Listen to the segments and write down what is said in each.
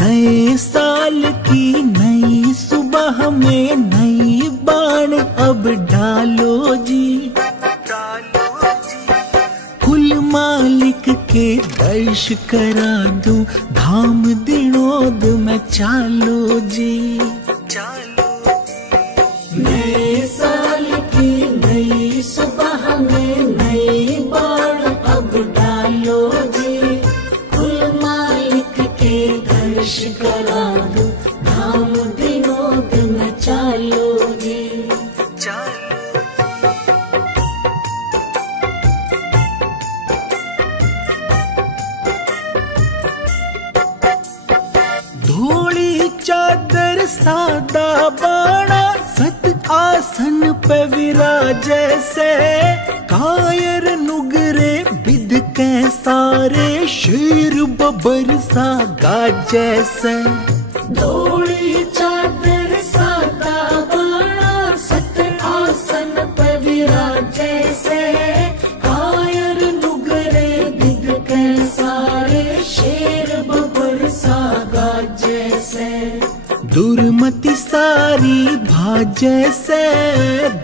नए साल की नई सुबह में नई बाण अब डालो जी, कुल मालिक के दर्श करा दूं, धाम दिनोद में चालो जी। नए साल की नई सुबह में नई बाण अब डालो जी, कुल मालिक के दर्श करा दूं, धाम दिनोद में चालो जी। धोली चादर सादा बाणा सत आसन पे विराजे से, कायर नुगरे बिद के सारे शेर बबर सा गाजे से। धोली चादर सादा बाणा सत आसन पे विराजे से, कायर नुगरे बिद के सारे शेर बबर सा गाजे से। दुर्मति सारी भाजे से,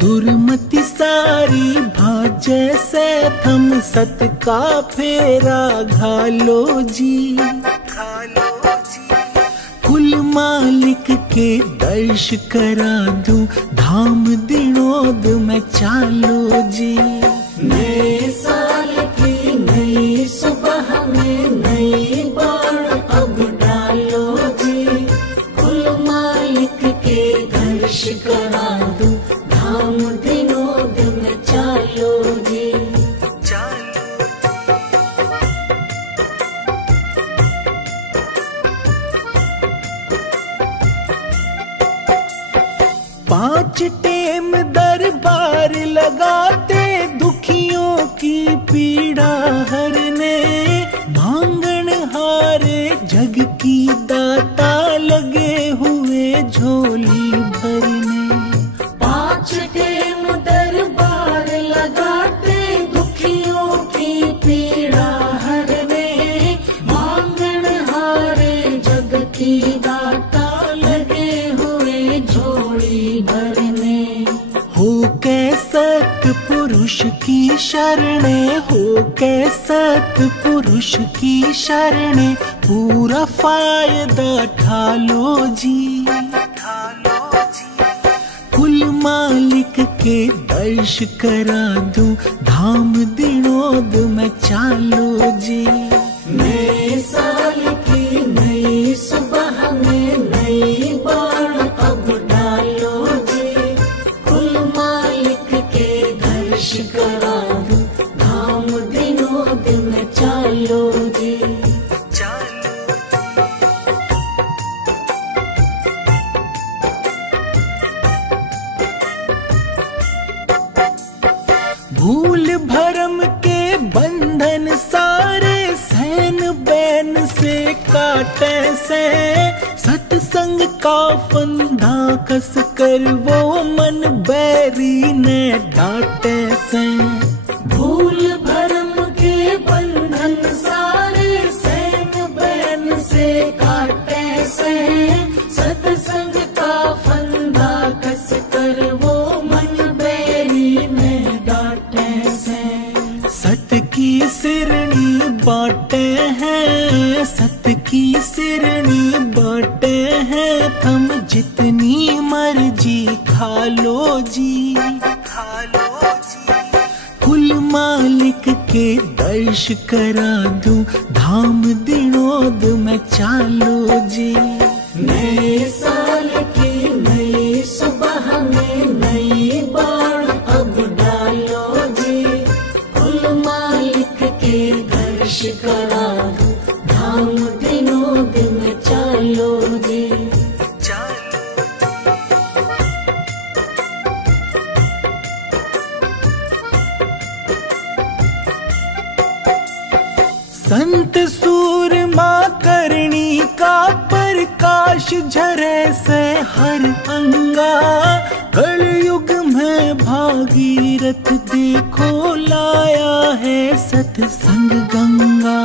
दुर्मति सारी भाजे से, थम सत का फेरा घालो जी, कुल मालिक के दर्श करा दूं, धाम दिनोद में चालो जी। नए साल की नई सुबह में नई बाण अब डालो जी, कुल मालिक के दर्श करा दूं, धाम दिनोद में चालो जी। पांच टेम दरबार लगाते, दुखियों की पीड़ा हरने, मांगन हारे जग की दाता लगे हुए झोली भरने। पांच टेम दरबार लगाते, दुखियों की पीड़ा हरने, मांगन हारे जग की दाता लगे हुए झोली भरने। हो के सतपुरुष की शरणे, हो के सतपुरुष की शरणे, पूरा फायदा ठालो जी, कुल मालिक के दर्श करा दूं, धाम दिनोद में चालो जी। नए साल की नई सुबह में नई बाण अब डालो जी, कुल मालिक के दर्श करा दूं, धाम दिनोद में चालो जी। भूल भरम के बंधन सारे सहन बैन से काटे से, सत्संग का फंदा कस कर वो मन बैरी ने डांटे से। भूल भरम के बंधन सारे सहन बैन से काटे से, सत्संग का फंदा कस कर वो मन बैरी ने डांटे से। सत की सिरनी बाटे हैं, सत की सिरनी बाटे हैं, थम जितनी मर्जी खा लो जी, कुल मालिक के दर्श करा दूं, धाम दिनोद में चालो जी। नए साल की नई सुबह में नई बाण अब डालो जी, कुल मालिक के दर्श करा दूं, धाम दिनोद में चालो जी। संत सूरमा करणी का प्रकाश झरे से हर अंगा, कलयुग में भागीरथ देखो लाया है सत्संग गंगा।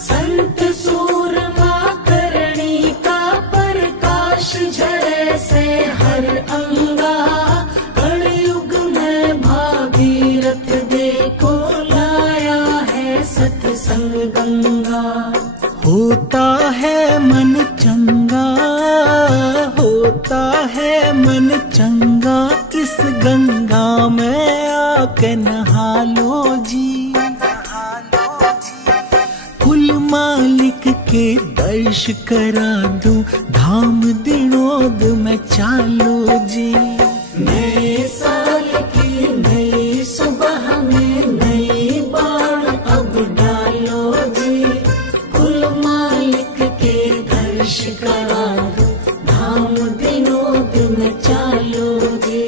संत सूरमा करणी होता है मन चंगा, होता है मन चंगा, इस गंगा में आके नहा लो जी। कुल मालिक के दर्श करा दूं, धाम दिनोद में चालो जी। नए साल की नई सुबह में नई बाण अब डालो जी। कुल मालिक के दर्श करा दूं, धाम दिनोद में चालो जी।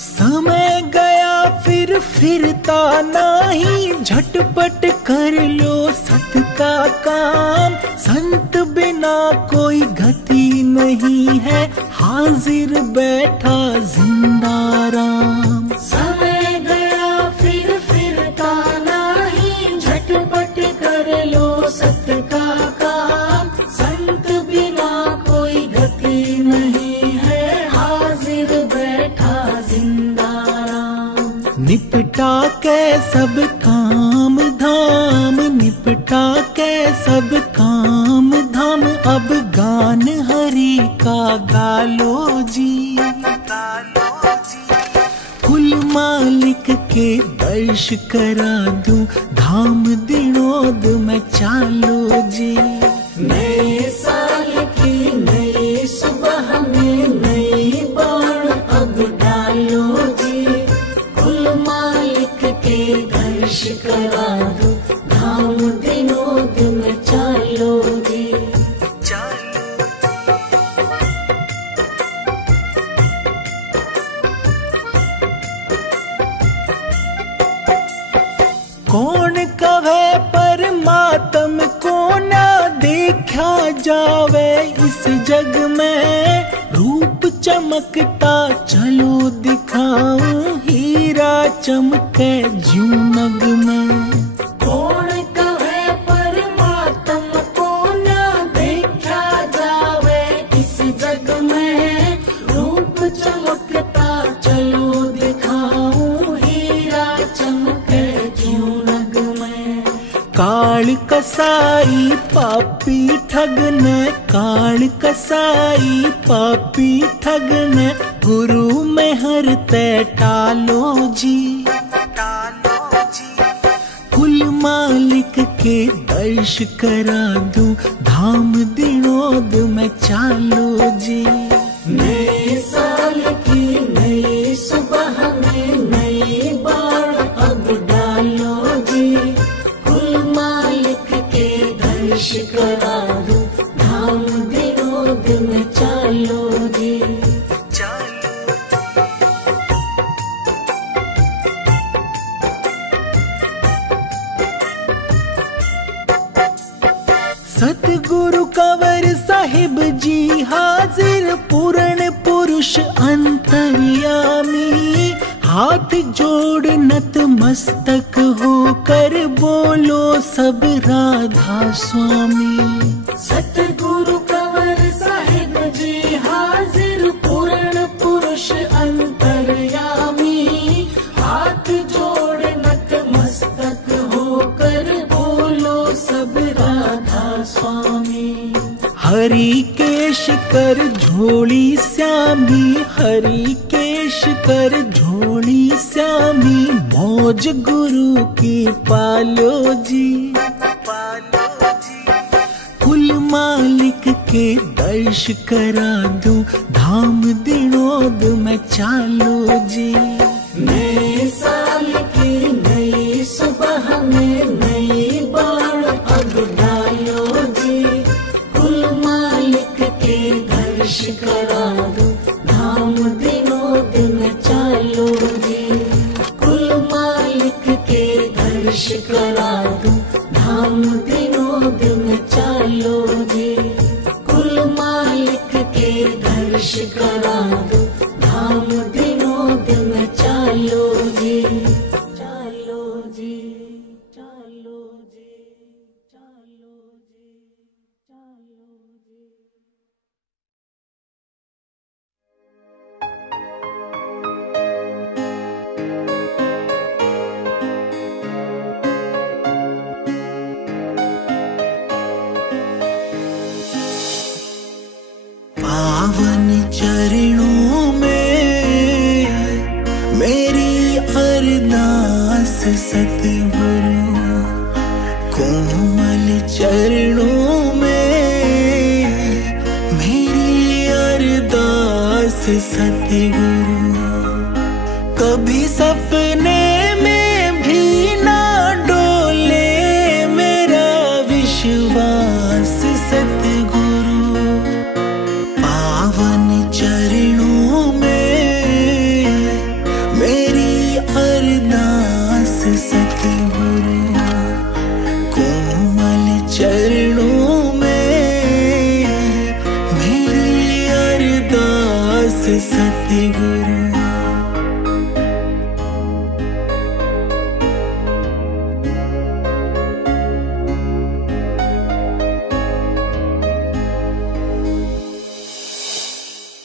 समय गया फिरता नहीं, झटपट कर लो सत का काम। संत बिना कोई गति नहीं है, हाजिर बैठा जिंदा राम। समय गया फिरता नहीं, झटपट कर लो सत का काम। संत बिना कोई गति नहीं है, हाजिर बैठा जिंदा राम। निपटा के सब काम धाम, निपटा के सब काम धाम, अब गान हरि का गालो जी। कुल मालिक के दर्श करा दूं, धाम दिनोद में चालो जी। नए साल की नई सुबह में नई बाण अब डालो जी। कुल मालिक के दर्श करा दूं, धाम दिनोद में चालो जी। कौन कहे परमात्म को ना देखा जावे इस जग में। रूप चमकता चलो दिखाऊं, हीरा चमके ज्यों नग में। कौन कहे परमात्म को ना देखा जावे इस जग में। रूप चमकता चलो दिखाऊं, हीरा चमके ज्यों नग में। काल कसाई पापी ठगने, काल कसाई पापी ठगने, गुरु में हरते टालो जी। कुल मालिक के दर्श करा दूं, धाम दिनोद में चालो जी। नए साल की नई सुबह में नई बाण अब डालो जी। कुल मालिक के दर्श करा दूं, धाम दिनोद में चालो जी। सतगुरु कंवर साहिब जी हाजिर, पूर्ण पुरुष अंतर्यामी। हाथ जोड़ नत मस्तक होकर बोलो सब राधा स्वामी। सतगुरु कंवर साहिब जी हाजिर, पूर्ण पुरुष अंतर्यामी। हाथ जोड़ नत मस्तक होकर बोलो सब राधा स्वामी। हरि केश कर झोली श्यामी, हरि केश कर झोली श्यामी। मौज गुरु की पालो जी। कुल मालिक के दर्श करा दूं, धाम दिनोद में चालो जी। नए साल की नई सुबह में नई बाण अब डालो जी। कुल मालिक के दर्श करा दूं, धाम दिनोद में चालो जी। कुल मालिक के दर्श करा दूं, धाम दिनोद में चालो जी। कुल मालिक के दर्श करा दूं, धाम दिनोद में चालो जी। चालो जी, चालो। सतगुरु। कभी सपने में भी ना डोले मेरा विश्वास सतगुरु। पावन चरणों में मेरी अरदास सतगुरु। कोमल चरणों में मेरी अरदास सतगुरु।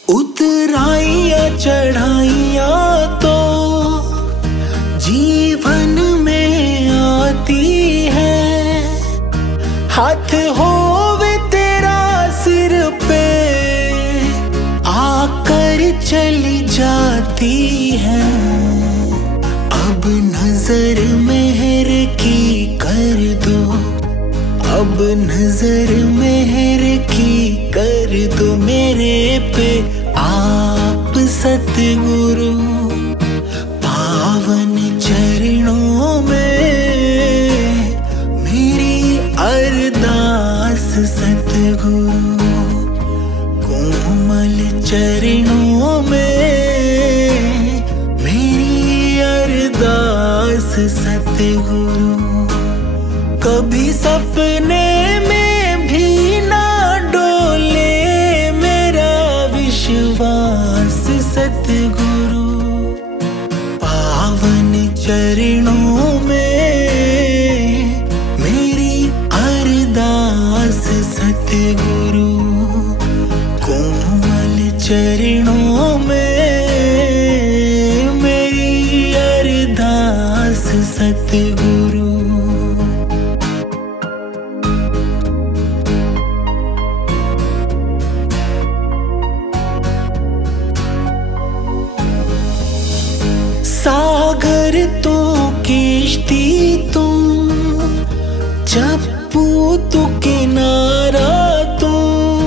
उतराइयां चढ़ाइयां तो जीवन में आती है। हाथ होवे तेरा सिर पे आकर चली जाती है। अब नजर मेहर की कर दो, अब नजर मेहर की कर दो मेरे पे आप सतगुरु। पावन चरणों में मेरी अरदास सतगुरु। कोमल चरणों में मेरी अरदास सतगुरु। कभी सपने में भी ना डोले मेरा विश्वास सतगुरु। पावन चरणों में मेरी अरदास सतगुरु। कोमल चरणों में मेरी अरदास सतगुरु। सागर तो किश्ती तुम, चप्पू तो किनारा तुम।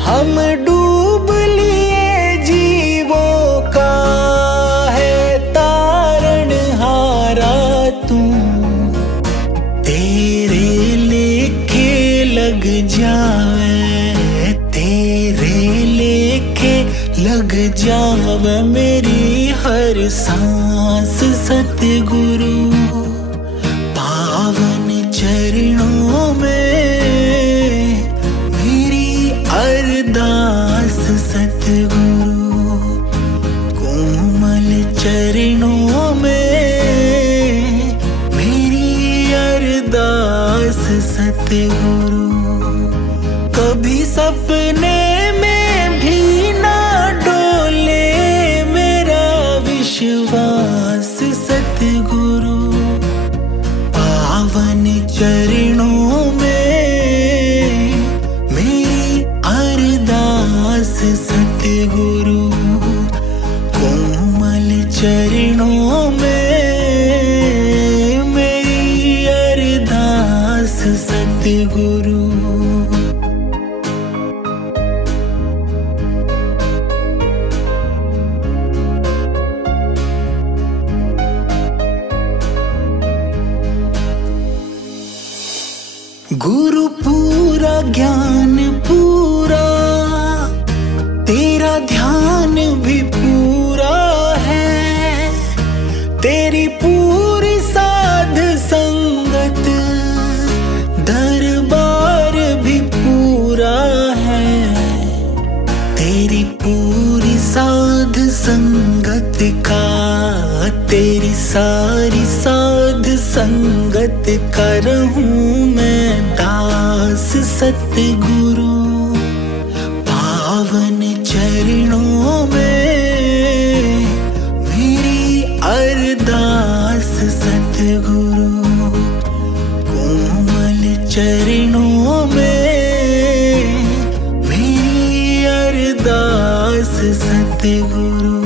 हम डूब लिए जीवों का है तारण हारा तुम। तेरे लेखे लग जावे, तेरे लेखे लग जावे मेरी हर सांस सतगुरु। पावन चरणों में मेरी अरदास सतगुरु। कोमल चरणों में मेरी अरदास सतगुरु। कभी सपने में भी ना डोले मेरा विश्वास सतगुरु। पावन चरणों में मेरी अरदास सतगुरु। कोमल चरणों में मेरी अरदास सतगुरु। गुरु पूरा ज्ञान पूरा, तेरा ध्यान भी पूरा है। तेरी पूरी साध संगत दरबार भी पूरा है। तेरी पूरी साध संगत का, तेरी सारी साध संगत का रहूं मैं दास सतगुरु। पावन चरणों में मेरी अरदास सतगुरु। कोमल चरणों में मेरी अरदास सतगुरु।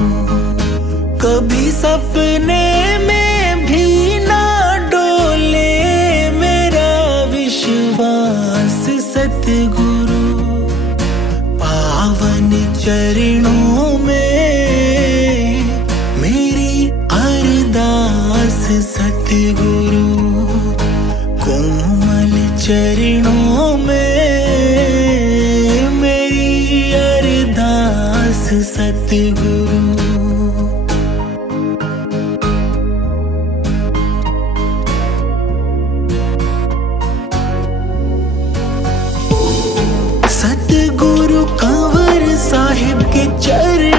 कभी सपने में भी ना डोले मेरा विश्वास सतगुरु। पावन चरणों चरणों में मेरी अरदास सतगुरु। सतगुरु कंवर साहिब के चरण